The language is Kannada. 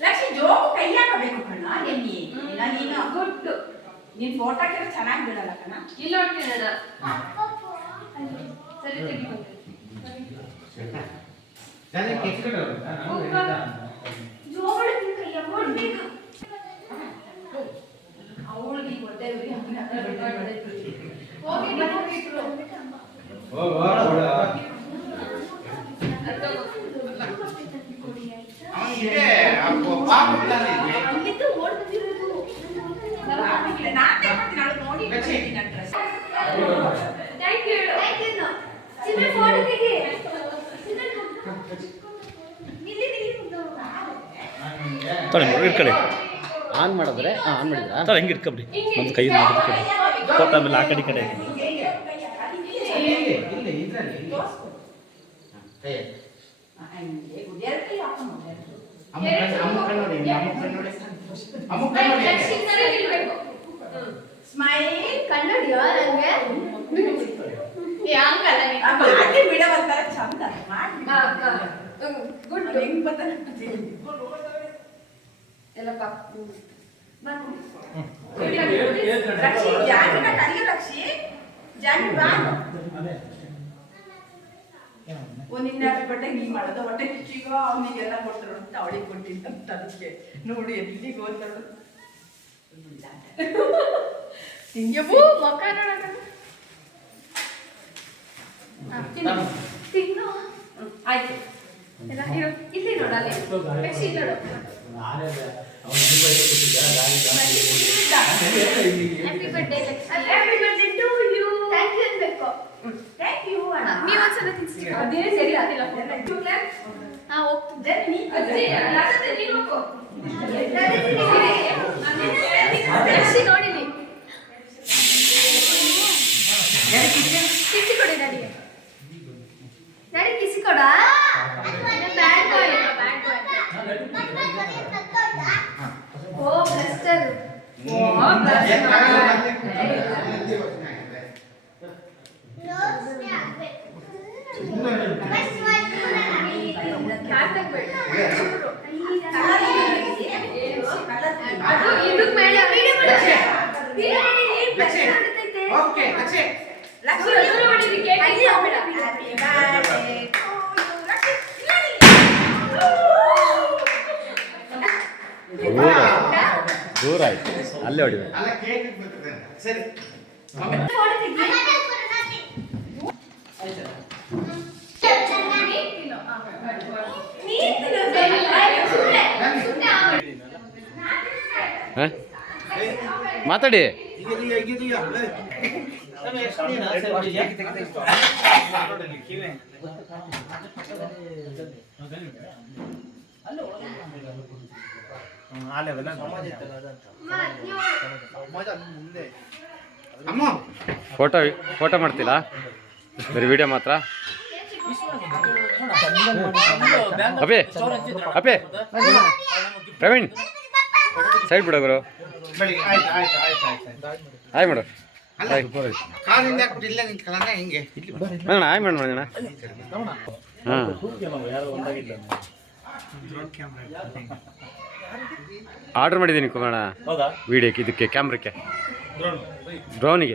ಲಕ್ಷ್ಮಿ ಜೋಗು ಕೈ ಹಾಕಬೇಕು ಕಣ ಎಲ್ಲಿ ನೀನು ಗುಡ್ ನೀನ್ ಫೋಟೋ ಹಾಕಿದ್ರೆ ಚೆನ್ನಾಗಿ ಬೀಳಲ್ಲ ಕಣ ಇಲ್ಲ ನೋಡ್ತೀನಿ ಸರಿ ಇಟ್ಕೊಳ್ಳಿ ಆನ್ ಮಾಡಿದ್ರೆ ಆನ್ ಮಾಡಿದ್ರಾ ಸರ್ ಹೆಂಗೆ ಇಟ್ಕೊಬಿಡಿ ಒಂದು ಕೈ ಫೋಟೋ ಆಮೇಲೆ ಆ ಕಡೆ ಕಡೆ ಸ್ಮೈಲ್ ಕನ್ನಡಿ ಚಂದ ಗುಡ್ ಹೆಂಗ್ ಬರ್ತಾನೆ ಎಲ್ಲ ಲಕ್ಷಿ ಜಾನಿನ ಕರಿಯ ಲಕ್ಷಿ ಜಾನಿ ಬಾ ಒಂದಿನ ಬಟ್ಟೆ ನೀ ಮಾಡೋದು ಹೊಟ್ಟೆ ಕಿಚ್ಚಿಗೋ ಅವನಿಗೆಲ್ಲ ಕೊಟ್ಟರು ಅಂತ ಅವಳಿಗೆ ಕೊಟ್ಟಿದ್ದಂತ ಅದಕ್ಕೆ ನೋಡಿ ಎಲ್ಲಿಗೆ ಹೋದ್ರು ಹಿಂಗೆವು ಮಕ್ಕ ನೋಡೋಣ ತಿನ್ನು ಆಯ್ತು ಎಲ್ಲ ಇಲ್ಲಿ ನೋಡಲ್ಲ ಲಕ್ಷಿ ನೋಡು happy birthday to you thank you ಅನ್ಬೇಕು ಥ್ಯಾಂಕ್ ಯು ಅಣ್ಣ ನೀವು ಒಂದ್ಸಲ ತಿನ್ಸಿ ಅದೇ ಸರಿ ಆಗಿಲ್ಲ ಹಾ ಹೋಗ್ತಿದ್ದೆ ನೀನು ಹೋಗು ಲಕ್ಷಿ ನೋಡಿಲಿ ಕಿಸಿ ಕೊಡಿ ಡ್ಯಾಡಿಗೆ ಡ್ಯಾಡಿ ಕಿಸಿ ಕೊಡ ಬ್ಯಾಡ್ ಬಾಯ್ ಓ ಬ್ರಸ್ಟರ್ ಓ ದೂರ ಆಯ್ತು ಅಲ್ಲೇ ಹೊಡಿದೆ ಸರಿ ಮಾತಾಡಿ ಫೋಟೋ ಮಾಡ್ತಿಲ್ಲ ಬರೀ ವಿಡಿಯೋ ಮಾತ್ರ ಅಪೇ ಅಪೇ ಪ್ರವೀಣ್ ಸೈಡ್ ಬಿಡೋ ಗುರು ಬೆಳಿಗ್ಗೆ ಆಯ್ತು ಆಯ್ತು ಆಯ್ತು ಆಯ್ತು ಆಯ್ತು ಹಾಯ್ ಮಾಡು ಅಲ್ಲ ಕಾಲಿಂದ ಹಾಕ್ಬಿಟ್ಟು ಇಲ್ಲೇ ನಿಂತ್ಕೊಳ್ಳೋಣ ಹಿಂಗೆ ಅಣ್ಣ ಹಾಯ್ ಮಾಡು ಅಣ್ಣ ಹಾಂ ಆರ್ಡ್ರ್ ಮಾಡಿದ್ದೀನಿ ಕುಮಾರ ಹೌದಾ ವಿಡಿಯೋಕ್ಕೆ ಇದಕ್ಕೆ ಕ್ಯಾಮ್ರಕ್ಕೆ ಡ್ರೋನ್ ಡ್ರೋನಿಗೆ